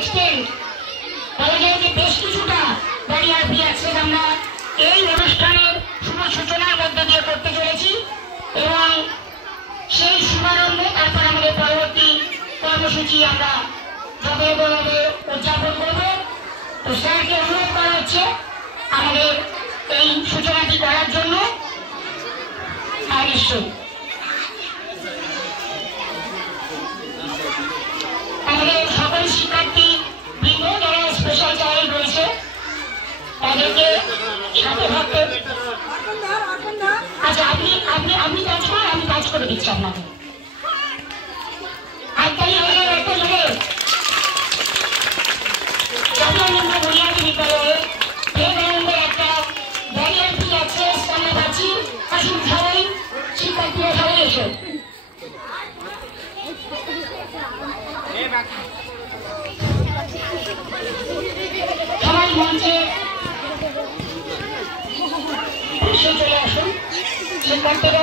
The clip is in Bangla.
এক্সটেন্ট বলা যায় যে বেশ কিছুটা ব্যারিয়ার ফ্রি অ্যাক্সেস আমরা এই অনুষ্ঠানের শুভ সূচনার মধ্যে দিয়ে করতে চলেছি এবং সেই শুভারম্ভে তারপর আমাদের পরবর্তী কর্মসূচি আমরা যথাযথভাবে উদযাপন করব। তো স্যারকে অনুরোধ করা হচ্ছে আমাদের এই সূচনাটি করার জন্য। নিশ্চয়ই আমাদের সকল শিক্ষার্থী বৃন্দ যারা স্পেশাল চাইল্ড রয়েছে তাদেরকে সাথে থাকতে। আচ্ছা আপনি আপনি আপনি কাজ করেন, আমি কাজ করে দিচ্ছি আপনাকে। আজকাল হয়ে একটা জোরে জাতীয় নিম্ন বুনিয়াদী বিদ্যালয়ে একটা ব্যারিয়ার ফ্রি অ্যাক্সেস আমরা পাচ্ছি। আসুন সবাই শিক্ষার্থীরা সবাই এসো। সবাই মঞ্চে চলে আসুন। শিক্ষার্থীরা